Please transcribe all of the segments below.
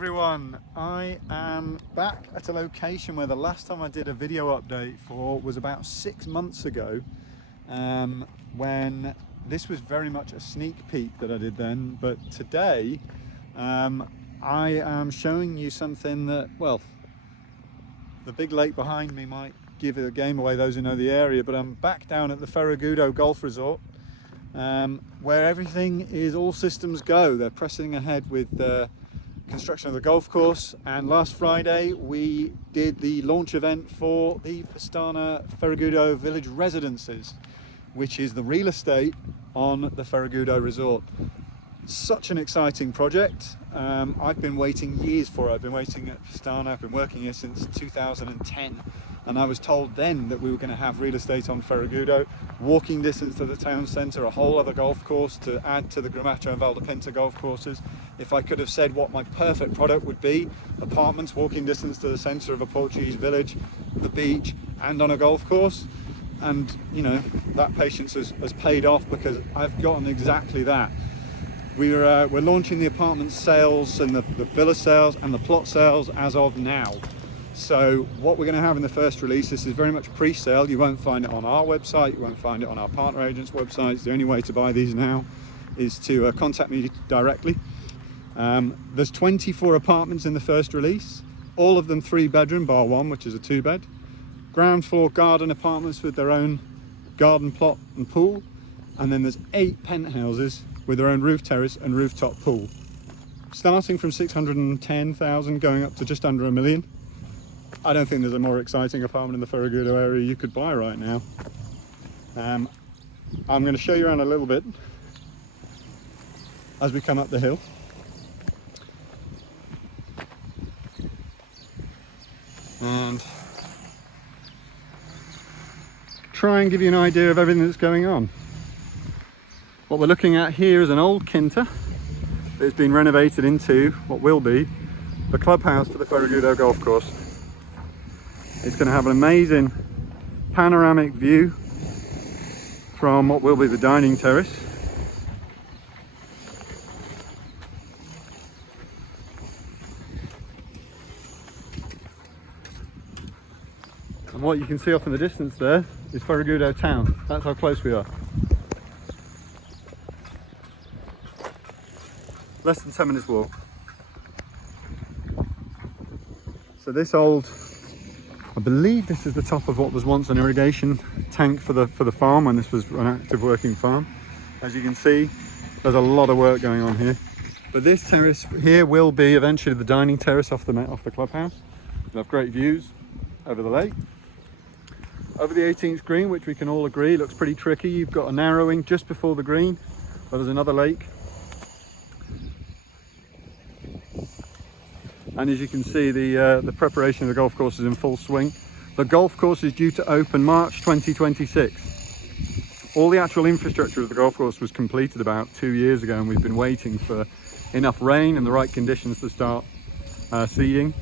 Everyone, I am back at a location where the last time I did a video update for was about 6 months ago, when this was very much a sneak peek that I did then. But today I am showing you something that, well, the big lake behind me might give the game away, those who know the area, but I'm back down at the Ferragudo Golf Resort, where everything is all systems go. They're pressing ahead with construction of the golf course, and last Friday we did the launch event for the Pestana Ferragudo Village Residences, which is the real estate on the Ferragudo Resort. Such an exciting project. I've been waiting years for it. I've been waiting at Pestana. I've been working here since 2010, and I was told then that we were going to have real estate on Ferragudo, walking distance to the town centre, a whole other golf course to add to the Gramacho and Valdepinta golf courses. If I could have said what my perfect product would be, apartments walking distance to the centre of a Portuguese village, the beach, and on a golf course. And you know, that patience has paid off, because I've gotten exactly that. We're launching the apartment sales and the villa sales and the plot sales as of now. So what we're going to have in the first release, this is very much pre-sale. You won't find it on our website, you won't find it on our partner agents' websites. The only way to buy these now is to contact me directly. There's 24 apartments in the first release, all of them 3-bedroom, bar one, which is a 2-bed. Ground floor garden apartments with their own garden plot and pool. And then there's 8 penthouses with their own roof terrace and rooftop pool, starting from 610,000 going up to just under $1 million. I don't think there's a more exciting apartment in the Ferragudo area you could buy right now. I'm going to show you around a little bit as we come up the hill. And try and give you an idea of everything that's going on. What we're looking at here is an old Quinta that's been renovated into what will be the clubhouse for the Ferragudo golf course. It's going to have an amazing panoramic view from what will be the dining terrace. And what you can see off in the distance there is Ferragudo town. That's how close we are. Less than 10 minutes walk. So this old, I believe this is the top of what was once an irrigation tank for the farm, when this was an active working farm. As you can see, there's a lot of work going on here. But this terrace here will be eventually the dining terrace off the clubhouse. You'll have great views over the lake. Over the 18th green, which we can all agree looks pretty tricky. You've got a narrowing just before the green, but there's another lake. And as you can see, the preparation of the golf course is in full swing. The golf course is due to open March 2026. All the actual infrastructure of the golf course was completed about 2 years ago, and we've been waiting for enough rain and the right conditions to start seeding.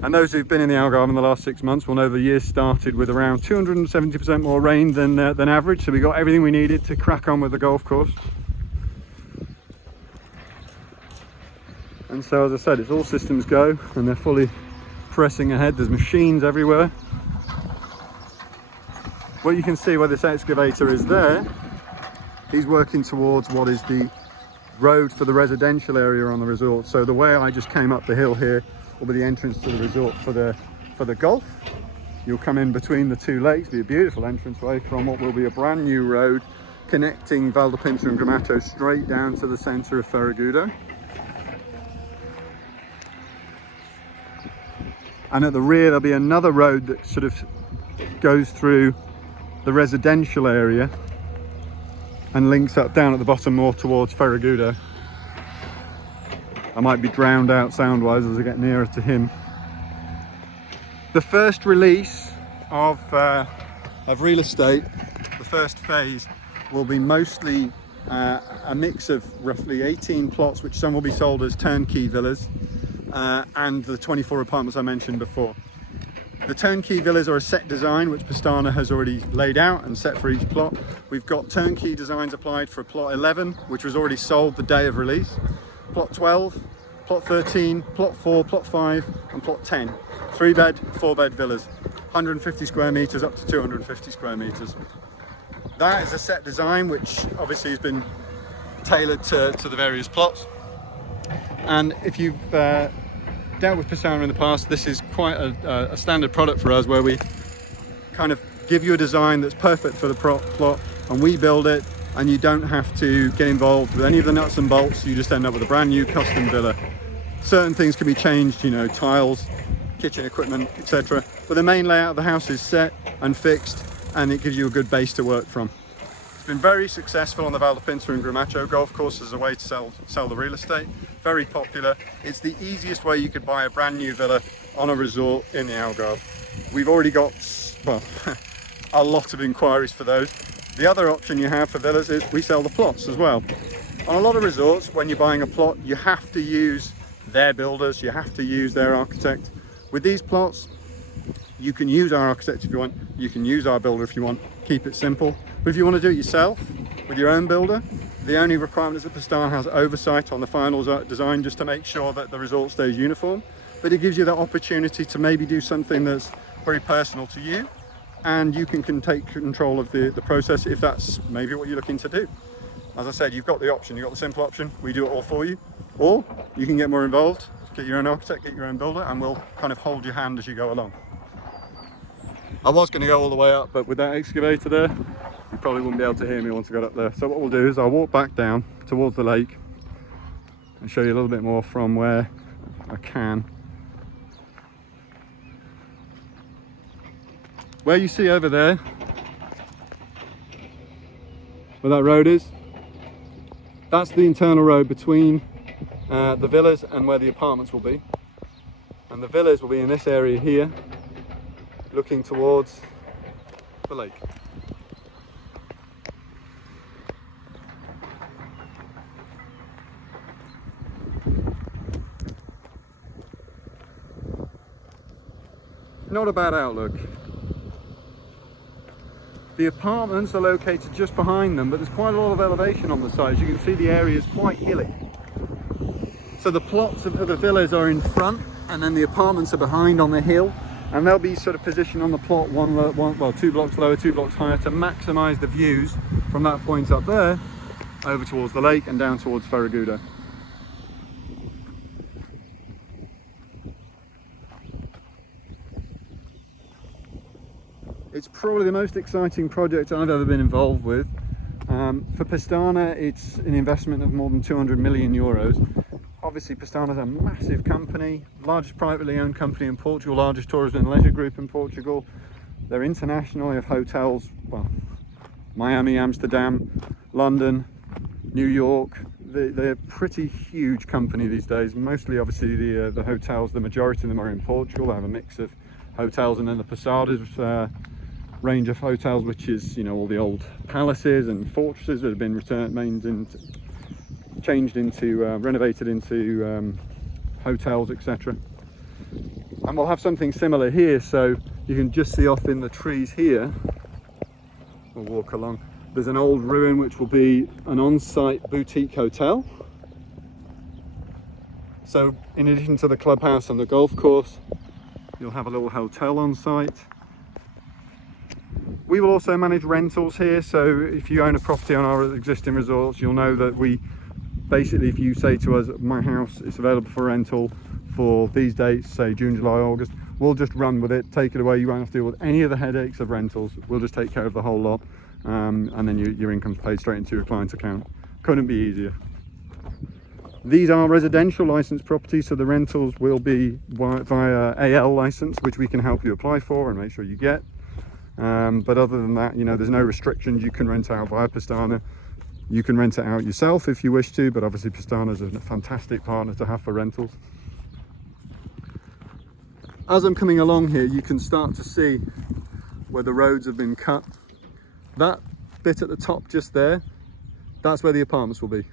And those who've been in the Algarve in the last 6 months will know the year started with around 270% more rain than average, so we got everything we needed to crack on with the golf course. And so, as I said, it's all systems go, and they're fully pressing ahead. There's machines everywhere. What you can see where this excavator is there, he's working towards what is the road for the residential area on the resort. So the way I just came up the hill here will be the entrance to the resort for the golf. You'll come in between the two lakes, be a beautiful entranceway from what will be a brand new road connecting Valdepinta and Gramacho straight down to the centre of Ferragudo. And at the rear there'll be another road that sort of goes through the residential area and links up down at the bottom more towards Ferragudo. I might be drowned out sound wise as I get nearer to him. The first release of real estate, the first phase, will be mostly a mix of roughly 18 plots, which some will be sold as turnkey villas, and the 24 apartments I mentioned before. The turnkey villas are a set design which Pestana has already laid out and set for each plot. We've got turnkey designs applied for plot 11, which was already sold the day of release, plot 12, plot 13, plot 4, plot 5 and plot 10. 3-bed, 4-bed villas. 150 square metres up to 250 square metres. That is a set design which obviously has been tailored to the various plots. And if you've dealt with Pestana in the past, this is quite a standard product for us, where we kind of give you a design that's perfect for the plot and we build it, and you don't have to get involved with any of the nuts and bolts. You just end up with a brand new custom villa. Certain things can be changed, you know, tiles, kitchen equipment, etc. But the main layout of the house is set and fixed, and it gives you a good base to work from. It's been very successful on the Val de Pinta and Gramacho golf course as a way to sell the real estate. Very popular. It's the easiest way you could buy a brand new villa on a resort in the Algarve. We've already got, well, a lot of inquiries for those. The other option you have for villas is we sell the plots as well. On a lot of resorts, when you're buying a plot, you have to use their builders, you have to use their architect. With these plots, you can use our architect if you want, you can use our builder if you want, keep it simple. But if you want to do it yourself with your own builder, the only requirement is that Pestana has oversight on the final design, just to make sure that the resort stays uniform. But it gives you that opportunity to maybe do something that's very personal to you, and you can take control of the process if that's maybe what you're looking to do. As I said, you've got the option, you've got the simple option, we do it all for you, or you can get more involved, get your own architect, get your own builder, and we'll kind of hold your hand as you go along. I was going to go all the way up, but with that excavator there, you probably wouldn't be able to hear me once I got up there. So what we'll do is I'll walk back down towards the lake and show you a little bit more from where I can. Where you see over there, where that road is, that's the internal road between the villas and where the apartments will be. And the villas will be in this area here, looking towards the lake. Not a bad outlook. The apartments are located just behind them, but there's quite a lot of elevation on the side. As you can see, the area is quite hilly. So the plots of the villas are in front, and then the apartments are behind on the hill, and they'll be sort of positioned on the plot well, 2 blocks lower, 2 blocks higher, to maximise the views from that point up there over towards the lake and down towards Ferragudo. It's probably the most exciting project I've ever been involved with. For Pestana, it's an investment of more than 200 million euros. Obviously, Pestana is a massive company, largest privately owned company in Portugal, largest tourism and leisure group in Portugal. They're international, they have hotels, well, Miami, Amsterdam, London, New York. They're a pretty huge company these days. Mostly, obviously, the hotels, the majority of them are in Portugal. They have a mix of hotels, and then the Posadas range of hotels, which is, you know, all the old palaces and fortresses that have been changed into, renovated into hotels, etc. And we'll have something similar here, so you can just see off in the trees here. We'll walk along. There's an old ruin which will be an on-site boutique hotel. So in addition to the clubhouse and the golf course, you'll have a little hotel on site. We will also manage rentals here, so if you own a property on our existing resorts, you'll know that we basically, if you say to us, my house is available for rental for these dates, say June, July, August, we'll just run with it, take it away. You won't have to deal with any of the headaches of rentals. We'll just take care of the whole lot, and then your income's paid straight into your client's account. Couldn't be easier. These are residential licensed properties, so the rentals will be via AL license, which we can help you apply for and make sure you get. But other than that, you know, there's no restrictions. You can rent out via Pestana. You can rent it out yourself if you wish to, but obviously Pestana is a fantastic partner to have for rentals. As I'm coming along here, you can start to see where the roads have been cut. That bit at the top just there, that's where the apartments will be.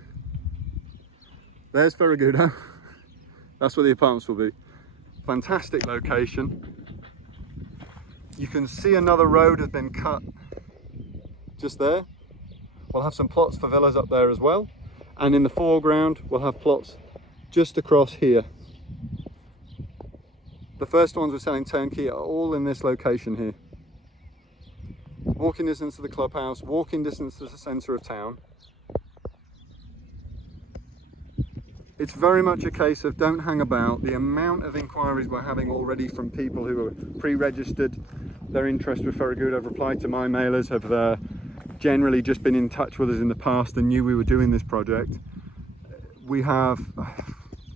There's Ferragudo. That's where the apartments will be. Fantastic location. You can see another road has been cut just there. We'll have some plots for villas up there as well. And in the foreground, we'll have plots just across here. The first ones we're selling turnkey are all in this location here. Walking distance to the clubhouse, walking distance to the centre of town. It's very much a case of don't hang about. The amount of inquiries we're having already from people who are pre-registered, their interest with Ferragudo, have replied to my mailers, have generally just been in touch with us in the past and knew we were doing this project. We have,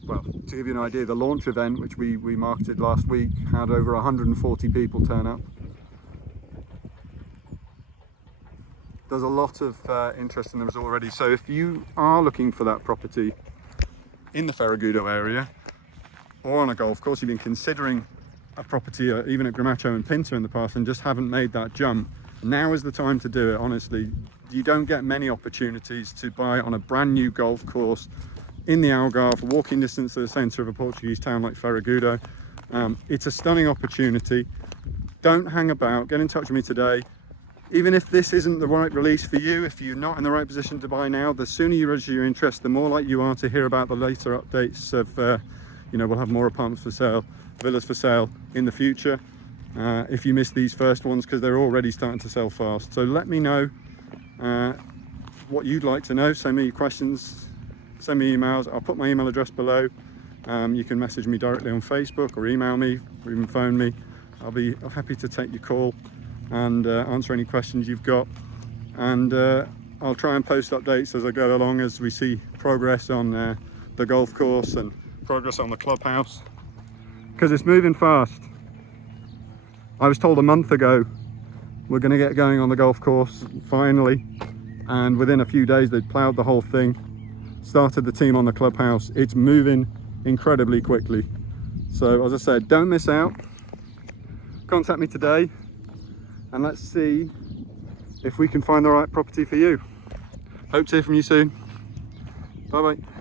well, to give you an idea, the launch event, which we marketed last week, had over 140 people turn up. There's a lot of interest in them already. So if you are looking for that property in the Ferragudo area or on a golf course, you've been considering a property even at Gramacho and Pinto in the past and just haven't made that jump, now is the time to do it. Honestly, you don't get many opportunities to buy on a brand new golf course in the Algarve, walking distance to the centre of a Portuguese town like Ferragudo. It's a stunning opportunity. Don't hang about, get in touch with me today. Even if this isn't the right release for you, if you're not in the right position to buy now, the sooner you register your interest, the more likely you are to hear about the later updates of, you know, we'll have more apartments for sale, villas for sale in the future. If you miss these first ones, because they're already starting to sell fast. So let me know what you'd like to know. Send me your questions, send me emails. I'll put my email address below. You can message me directly on Facebook or email me or even phone me. I'll be happy to take your call and answer any questions you've got, and I'll try and post updates as I go along as we see progress on the golf course and progress on the clubhouse, because it's moving fast. I was told a month ago we're going to get going on the golf course finally, and within a few days they'd ploughed the whole thing, started the team on the clubhouse. It's moving incredibly quickly. So as I said, don't miss out. Contact me today and let's see if we can find the right property for you. Hope to hear from you soon. Bye bye.